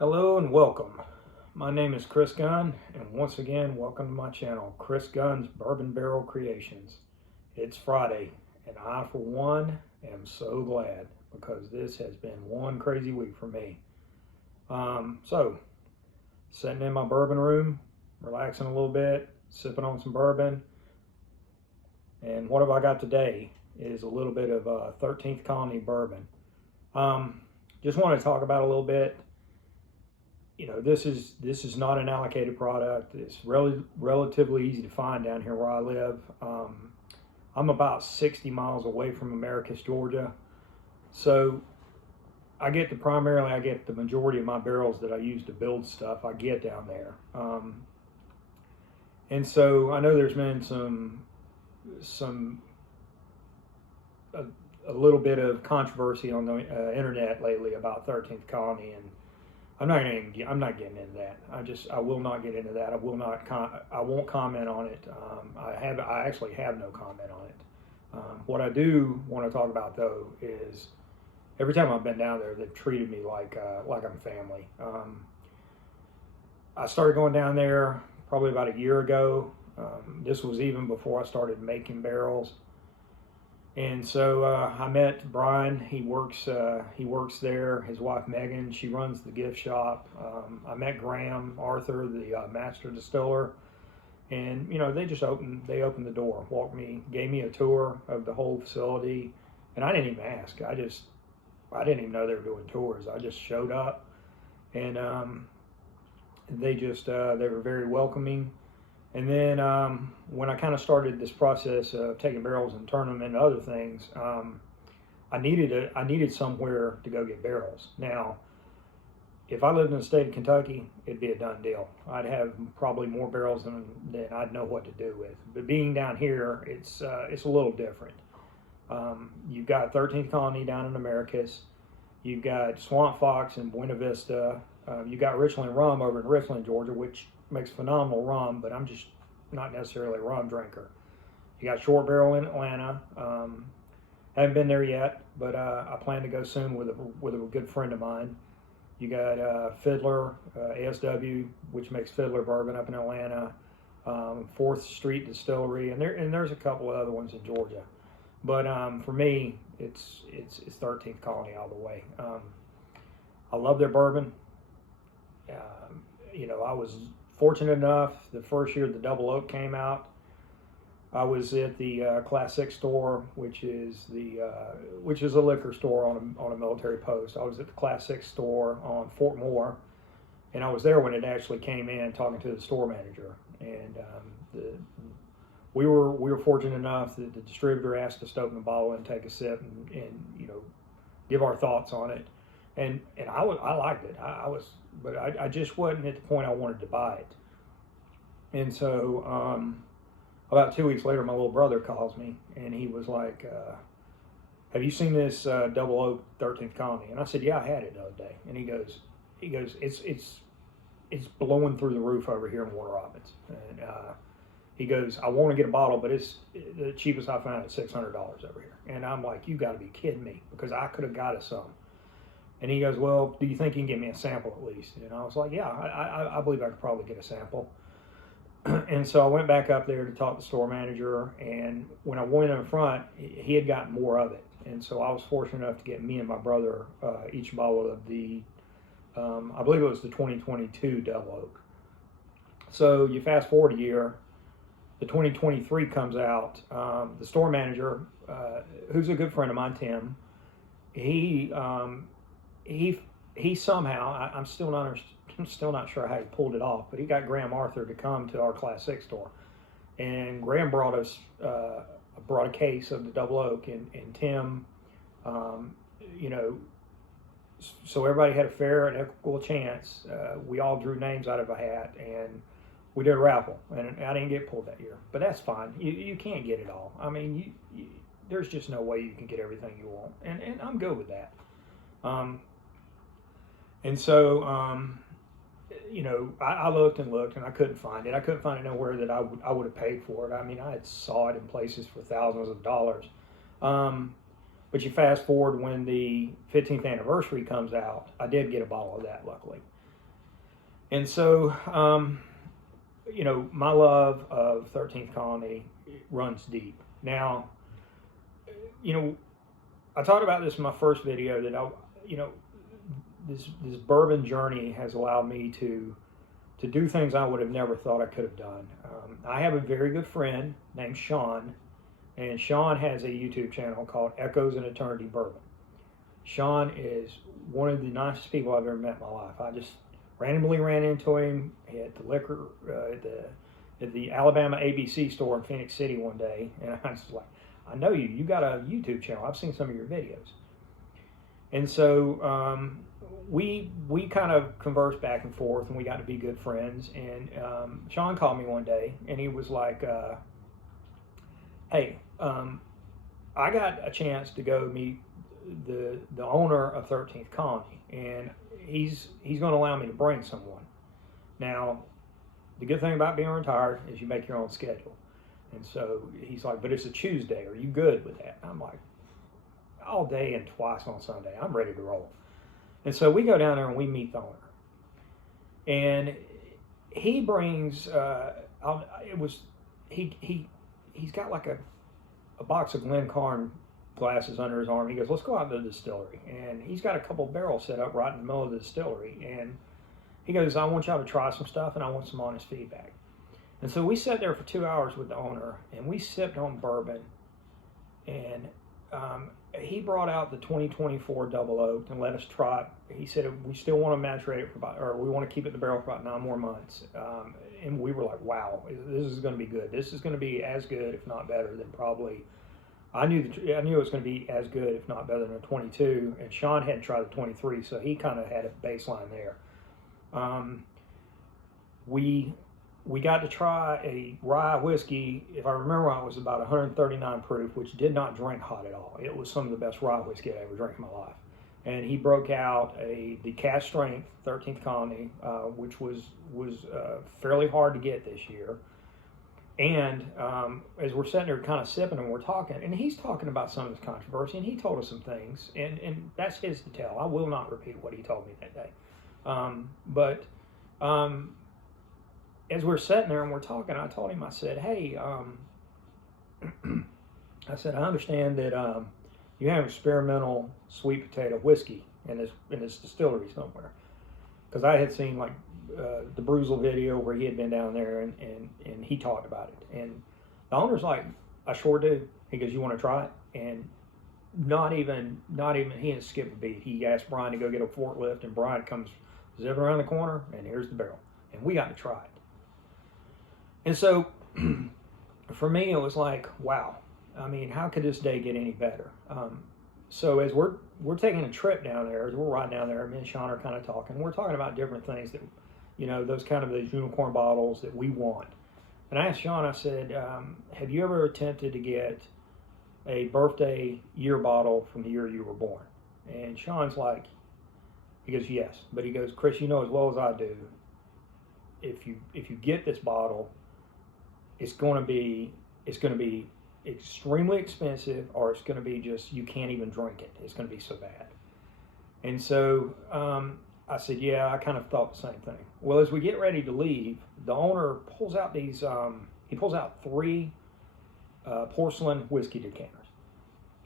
Hello and welcome. My name is Chris Gunn, and once again, welcome to my channel, Chris Gunn's Bourbon Barrel Creations. It's Friday, and I, for one, am so glad because this has been one crazy week for me. Sitting in my bourbon room, relaxing a little bit, sipping on some bourbon, and what have I got today is a little bit of 13th Colony Bourbon. Just want to talk about a little bit. This is not an allocated product. It's relatively easy to find down here where I live. I'm about 60 miles away from Americus, Georgia. So I get the majority of my barrels that I use to build stuff, I get down there. And so I know there's been a little bit of controversy on the internet lately about 13th Colony, and I'm not getting into that. I will not get into that. I won't comment on it. I actually have no comment on it. What I do want to talk about though is every time I've been down there, they've treated me like I'm family. I started going down there probably about a year ago. This was even before I started making barrels. And so I met Brian. He works there. His wife Megan, she runs the gift shop. I met Graham Arthur, the master distiller, and they opened the door, gave me a tour of the whole facility, and I didn't even ask. I didn't even know they were doing tours. I just showed up, and they were very welcoming. And then when I kind of started this process of taking barrels and turning them into other things, I needed somewhere to go get barrels. Now, if I lived in the state of Kentucky, it'd be a done deal. I'd have probably more barrels than I'd know what to do with. But being down here, it's a little different. You've got 13th Colony down in Americus. You've got Swamp Fox in Buena Vista. You've got Richland Rum over in Richland, Georgia, which makes phenomenal rum, but I'm just not necessarily a rum drinker. You got Short Barrel in Atlanta. Haven't been there yet, but I plan to go soon with a good friend of mine. You got Fiddler, ASW, which makes Fiddler bourbon up in Atlanta. 4th Street Distillery, and there's a couple of other ones in Georgia. But for me, it's 13th Colony all the way. I love their bourbon. I was fortunate enough, the first year the Double Oak came out, I was at the Class 6 store, which is a liquor store on a military post. I was at the Class 6 store on Fort Moore, and I was there when it actually came in, talking to the store manager. And we were fortunate enough that the distributor asked us to open the bottle and take a sip and give our thoughts on it. And I liked it. But I just wasn't at the point I wanted to buy it. And so about 2 weeks later, my little brother calls me, and he was like, have you seen this Double Oak 13th Colony? And I said, yeah, I had it the other day. And he goes, it's blowing through the roof over here in Warner Robins. And he goes, I want to get a bottle, but it's the cheapest I found is $600 over here. And I'm like, you got to be kidding me, because I could have got us some. And he goes, well, do you think you can give me a sample at least? And I was like, yeah, I believe I could probably get a sample. And so I went back up there to talk to the store manager, and when I went in front, he had gotten more of it. And so I was fortunate enough to get me and my brother each bottle of the, I believe it was the 2022 Double Oak. So you fast forward a year, the 2023 comes out. The store manager, who's a good friend of mine, Tim, he somehow, I'm still not sure how he pulled it off, but he got Graham Arthur to come to our Class 6 store, and Graham brought a case of the Double Oak, and Tim, so everybody had a fair and equal chance. We all drew names out of a hat, and we did a raffle, and I didn't get pulled that year, but that's fine. You can't get it all. I mean, there's just no way you can get everything you want, and I'm good with that. And so, I looked and looked, and I couldn't find it. I couldn't find it nowhere that I would have paid for it. I mean, I had saw it in places for thousands of dollars. But you fast forward when the 15th anniversary comes out, I did get a bottle of that, luckily. And so, my love of 13th Colony runs deep. Now, I talked about this in my first video that this bourbon journey has allowed me to do things I would have never thought I could have done. I have a very good friend named Sean, and Sean has a YouTube channel called Echoes in Eternity Bourbon. Sean is one of the nicest people I've ever met in my life. I just randomly ran into him at the liquor at the Alabama ABC store in Phoenix City one day, and I was like, I know you. You got a YouTube channel. I've seen some of your videos. And so we kind of conversed back and forth, and we got to be good friends. And Sean called me one day, and he was like, hey, I got a chance to go meet the owner of 13th Colony, and he's going to allow me to bring someone. Now, the good thing about being retired is you make your own schedule. And so he's like, but it's a Tuesday. Are you good with that? I'm like, all day and twice on Sunday. I'm ready to roll. And so we go down there and we meet the owner. And he brings, he's got like a box of Glencairn glasses under his arm. He goes, let's go out to the distillery. And he's got a couple barrels set up right in the middle of the distillery. And he goes, I want y'all to try some stuff and I want some honest feedback. And so we sat there for 2 hours with the owner, and we sipped on bourbon, and he brought out the 2024 Double Oak and let us try it. He said, we still want to maturate it we want to keep it in the barrel for about 9 more months. And we were like, wow, this is going to be good. This is going to be as good, if not better, than probably, I knew it was going to be as good, if not better than a 22, and Sean hadn't tried the 23, so he kind of had a baseline there. We got to try a rye whiskey. If I remember right, it was about 139 proof, which did not drink hot at all. It was some of the best rye whiskey I ever drank in my life. And he broke out the cast strength 13th Colony, which was fairly hard to get this year. And as we're sitting there kind of sipping and we're talking, and he's talking about some of this controversy, and he told us some things, and that's his to tell. I will not repeat what he told me that day. As we're sitting there and we're talking, I told him, I said, hey, I said, I understand that you have experimental sweet potato whiskey in this distillery somewhere. Because I had seen like the Bruzel video where he had been down there and he talked about it. And the owner's like, I sure do. He goes, you want to try it? And not even, he didn't skip a beat. He asked Brian to go get a forklift, and Brian comes zipping around the corner, and here's the barrel. And we got to try it. And so, for me, it was like, wow. I mean, how could this day get any better? So as we're taking a trip down there, as we're riding down there, me and Sean are kind of talking. We're talking about different things that, those unicorn bottles that we want. And I asked Sean, I said, have you ever attempted to get a birthday year bottle from the year you were born? And Sean's like, he goes, yes. But he goes, Chris, you know as well as I do, if you get this bottle, it's going to be extremely expensive, or it's going to be just, you can't even drink it. It's going to be so bad. And so I said, yeah, I kind of thought the same thing. Well, as we get ready to leave, the owner pulls out these, he pulls out 3 porcelain whiskey decanters.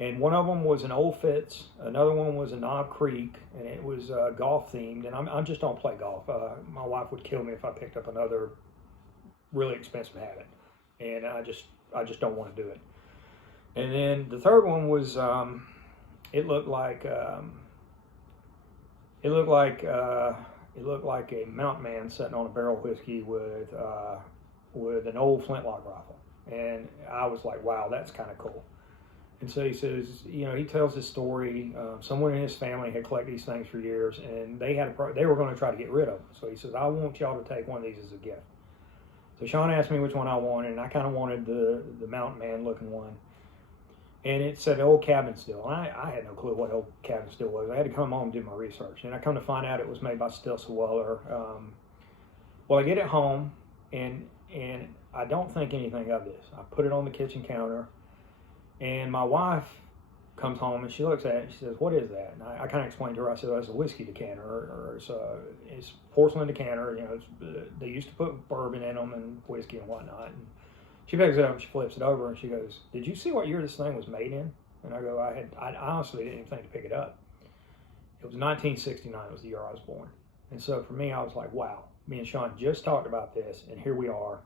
And one of them was an Old Fitz, another one was a Knob Creek, and it was golf themed. And I just don't play golf. My wife would kill me if I picked up another really expensive habit, and I just don't want to do it. And then the third one was it looked like a mountain man sitting on a barrel of whiskey with an old flintlock rifle, and I was like, wow, that's kind of cool. And so he says, he tells his story. Someone in his family had collected these things for years, and they were going to try to get rid of them. So he says, I want y'all to take one of these as a gift. So Sean asked me which one I wanted, and I kind of wanted the mountain man looking one. And it said Old Cabin Still. And I had no clue what Old Cabin Still was. I had to come home and do my research. And I come to find out it was made by Stilsweller. Well, I get it home, and I don't think anything of this. I put it on the kitchen counter. And my wife comes home and she looks at it and she says, "What is that?" And I kind of explained to her. I said, "Oh, it's a whiskey decanter, or it's porcelain decanter. You know, they used to put bourbon in them and whiskey and whatnot." And she picks it up and she flips it over and she goes, "Did you see what year this thing was made in?" And I go, I honestly didn't even think to pick it up. It was 1969 was the year I was born. And so for me, I was like, wow, me and Sean just talked about this, and here we are.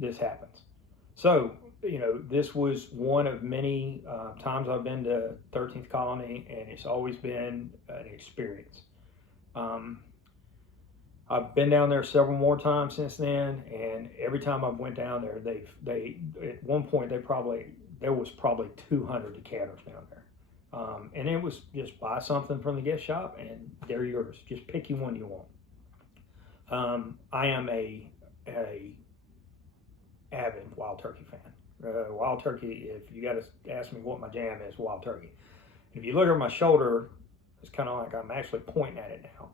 This happens. So, you know, this was one of many times I've been to 13th Colony, and it's always been an experience. I've been down there several more times since then, and every time I've went down there, they at one point there was probably 200 decanters down there. And it was just buy something from the gift shop and they're yours. Just pick you one you want. I am a avid Wild Turkey fan. Wild Turkey, if you got to ask me what my jam is, Wild Turkey. If you look at my shoulder, it's kind of like I'm actually pointing at it now.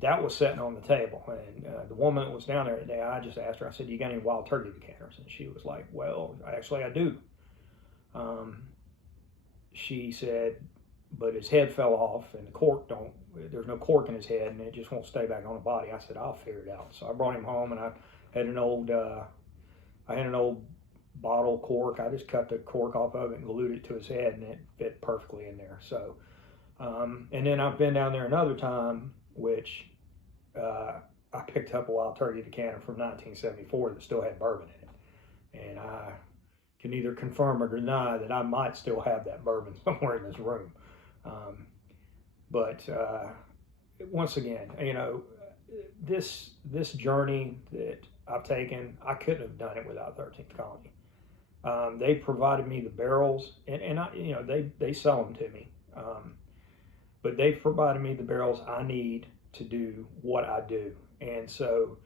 That was sitting on the table, and the woman that was down there today, I just asked her, I said, "You got any Wild Turkey decanters?" And she was like, "Well, actually I do." She said, "But his head fell off and there's no cork in his head and it just won't stay back on the body." I said, "I'll figure it out." So I brought him home and I had an old bottle cork. I just cut the cork off of it and glued it to his head and it fit perfectly in there. So, and then I've been down there another time, which I picked up a Wild Turkey decanter from 1974 that still had bourbon in it. And I can neither confirm or deny that I might still have that bourbon somewhere in this room. But once again, you know, this journey that I've taken, I couldn't have done it without 13th Colony. They provided me the barrels, and I, you know, they sell them to me. But they've provided me the barrels I need to do what I do. And so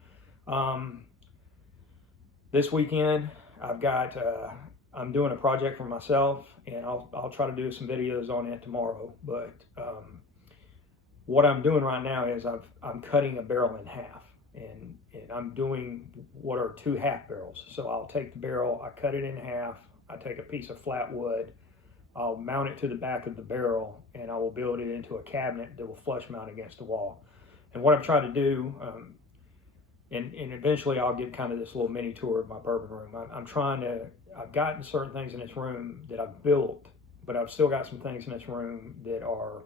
this weekend I'm doing a project for myself, and I'll try to do some videos on it tomorrow. But what I'm doing right now is I'm cutting a barrel in half, and I'm doing what are 2 half barrels. So I'll take the barrel, I cut it in half, I take a piece of flat wood, I'll mount it to the back of the barrel, and I will build it into a cabinet that will flush mount against the wall. And what I'm trying to do, and eventually I'll give kind of this little mini tour of my bourbon room. I've gotten certain things in this room that I've built, but I've still got some things in this room that are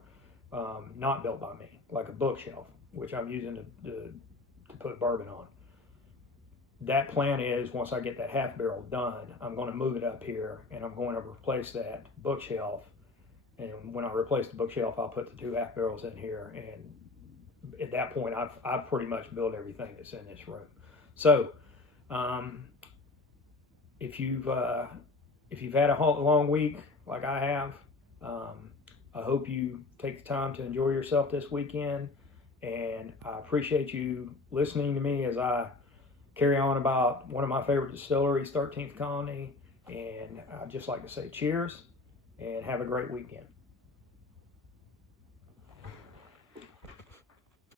not built by me, like a bookshelf, which I'm using to put bourbon on. That plan is, once I get that half barrel done, I'm going to move it up here and I'm going to replace that bookshelf. And when I replace the bookshelf, I'll put the 2 half barrels in here. And at that point, I've pretty much built everything that's in this room. So if you've had a long week like I have, I hope you take the time to enjoy yourself this weekend. And I appreciate you listening to me as I carry on about one of my favorite distilleries, 13th Colony. And I'd just like to say cheers and have a great weekend.